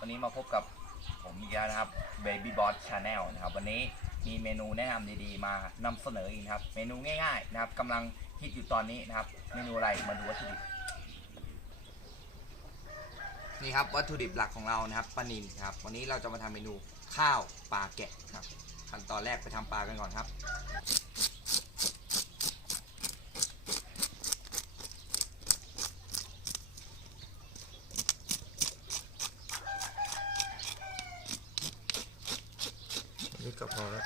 วันนี้มาพบกับผมอีกแล้วนะครับ Baby Boss Channel นะครับ วันนี้มีเมนูแนะนำดีๆ มานำเสนออีกครับ เมนูง่ายๆนะครับกำลังฮิตอยู่ตอนนี้นะครับ เมนูอะไรมาดูวัตถุดิบนี่ครับวัตถุดิบหลักของเรานะครับปลานิลครับ วันนี้เราจะมาทำเมนูข้าวปลาแกะครับขั้นตอนแรกไปทำปลากันก่อนครับ นี่ก็พอแล้ว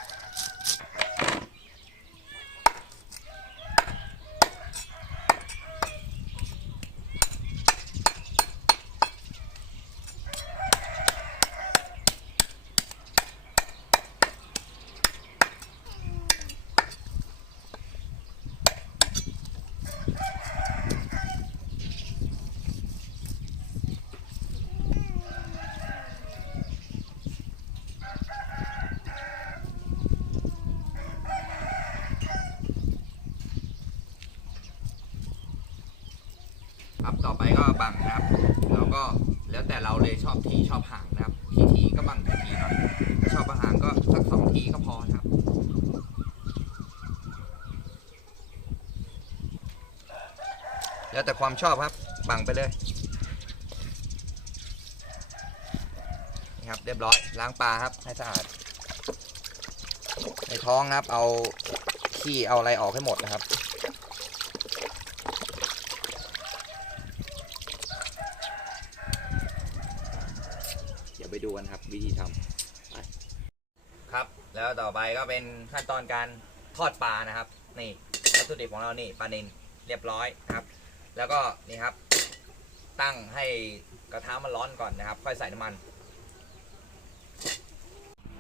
ครับต่อไปก็บังนะครับแล้วก็แล้วแต่เราเลยชอบทีชอบห่างนะครับทีทีก็บังทีทีหน่อยถ้าชอบห่างก็สักสองทีก็พอนะครับแล้วแต่ความชอบครับบังไปเลยนี่ครับเรียบร้อยล้างปลาครับให้สะอาดในท้องครับเอาขี้เอาอะไรออกให้หมดนะครับ เดี๋ยว ไปดูกันครับ วิธีทำไปครับ แล้วต่อไปก็เป็นขั้นตอนการทอดปลานะครับ นี่วัตถุดิบของเรานี่ปลานิลเรียบร้อยนะครับ แล้วก็นี่ครับ ตั้งให้กระทะมันร้อนก่อนนะครับ ค่อยใส่น้ำมัน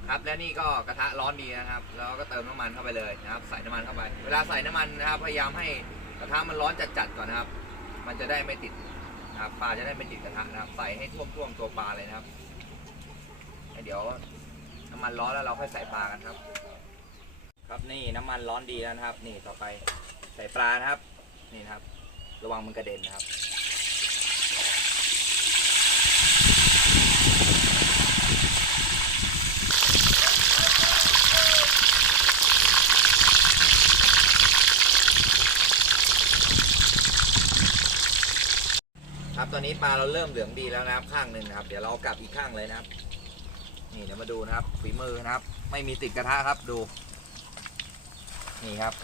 ครับและนี่ก็กระทะร้อนดีนะครับ แล้วก็เติมน้ำมันเข้าไปเลยนะครับ ใส่น้ำมันเข้าไป เวลาใส่น้ำมันนะครับ พยายามให้กระทะมันร้อนจัดๆก่อนนะครับ มันจะได้ไม่ติดนะครับปลาจะได้ไม่ติดกระทะนะครับ ใส่ให้ท่วมๆตัวปลาเลยนะครับ เดี๋ยวน้ำมันร้อนแล้วเราค่อยใส่ปลากันครับ ครับนี่น้ำมันร้อนดีแล้วนะครับ นี่ต่อไปใส่ปลานะครับ นี่นครับ ระวังมันกระเด็นนะครับครับตอนนี้ปลาเราเริ่มเหลืองดีแล้วนะครับข้างหนึ่งนะครับ เดี๋ยวเรากลับอีกข้างเลยนะครับ นี่เดี๋ยวมาดูนะครับฝีมือนะครับ ไม่มีติดกระทะครับดู นี่ครับ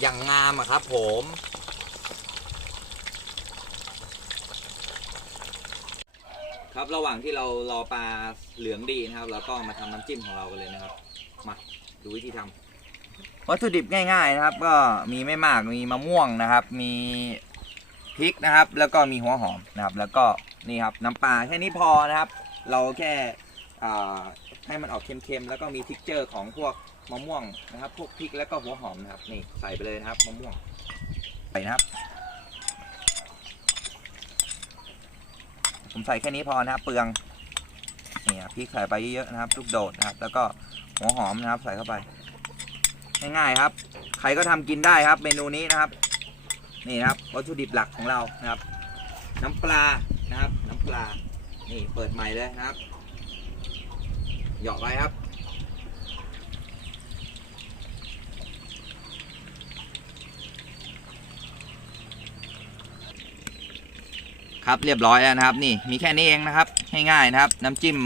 อย่างงามอะครับ ผมครับระหว่างที่เรารอปลาเหลืองดีนะครับเราก็มาทำน้ำจิ้มของเรากันเลยนะครับ มาดูวิธีทำวัตถุดิบง่าย ๆนะครับ ก็มีไม่มากมีมะม่วงนะครับ มีพริกนะครับ แล้วก็มีหัวหอมนะครับ แล้วก็นี่ครับ น้ำปลาแค่นี้พอนะครับ เราแค่ให้มันออกเค็มๆ แล้วก็มีทิกเจอร์ของพวกมะม่วงนะครับ พวกพริกแล้วก็หัวหอมนะครับ นี่ใส่ไปเลยนะครับมะม่วง ใส่นะครับ ผมใส่แค่นี้พอนะครับ เปลือง เนี่ครับพริกใส่ไปเยอะๆนะครับ ลูกโดดนะครับ แล้วก็หัวหอมนะครับ ใส่เข้าไป ง่ายๆครับ ใครก็ทำกินได้ครับ เมนูนี้นะครับ นี่นะครับ วัตถุดิบหลักของเรานะครับ น้ำปลานะครับ น้ำปลา นี่เปิดใหม่เลยนะครับ หยอกไว้ครับครับเรียบร้อยแล้วนะครับ นี่มีแค่นี้เองนะครับง่ายๆนะครับ น้ำจิ้ม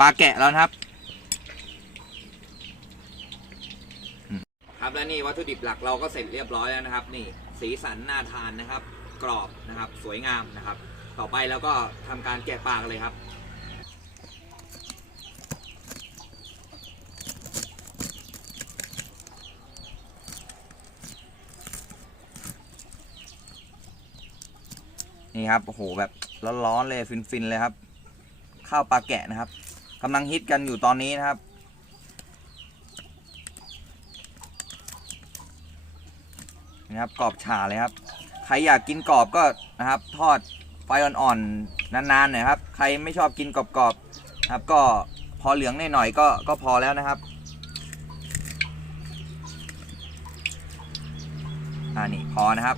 ปลาแกะแล้วนะครับ ครับและนี่วัตถุดิบหลักเราก็เสร็จเรียบร้อยแล้วนะครับ นี่สีสันน่าทานนะครับ กรอบนะครับ สวยงามนะครับ ต่อไปแล้วก็ทำการแกะปลากันเลยครับ นี่ครับโอ้โหแบบร้อนๆเลยฟินๆเลยครับ ข้าวปลาแกะนะครับกำลังฮิตกันอยู่ตอนนี้นะครับ นะครับกรอบฉ่าเลยครับ ใครอยากกินกรอบก็นะครับ ทอด ไฟอ่อนๆนานๆหน่อยครับใครไม่ชอบกินกรอบๆครับ ก็พอเหลืองหน่อยๆก็ก็พอแล้วนะครับอ่านี่พอนะครับ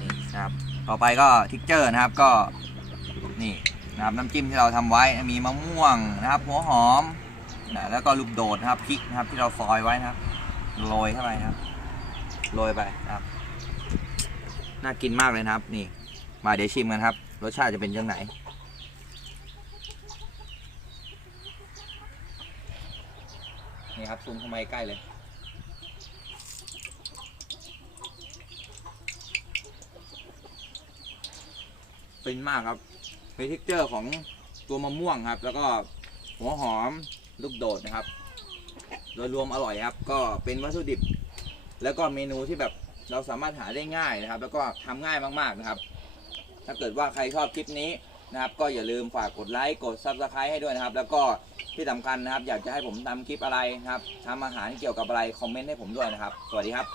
นี่นะครับ ต่อไปก็ทิกเจอร์นะครับก็นี่นะครับน้ำจิ้มที่เราทำไว้มีมะม่วงนะครับ หัวหอมนะแล้วก็ลูกโดดนะครับพริกนะครับที่เราซอยไว้นะครับโรยเข้าไปครับโรยไปนะครับ น่ากินมากเลยนะครับ นี่ มาเดี๋ยวชิมกันครับ รสชาติจะเป็นยังไงนี่ครับซูมเข้ามาใกล้เลยเป็นมากครับเป็นทิกเจอร์ของตัวมะม่วงครับ แล้วก็หัวหอมลูกโดดนะครับ โดยรวมอร่อยครับ ก็เป็นวัตถุดิบ แล้วก็เมนูที่แบบ เราสามารถหาได้ง่ายนะครับ แล้วก็ทำง่ายมากๆนะครับ ถ้าเกิดว่าใครชอบคลิปนี้นะครับ ก็อย่าลืมฝากกดไลค์กดซับสไครต์ให้ด้วยนะครับ แล้วก็ที่สำคัญนะครับ อยากจะให้ผมทำคลิปอะไรนะครับทำอาหารเกี่ยวกับอะไรคอมเมนต์ให้ผมด้วยนะครับ สวัสดีครับ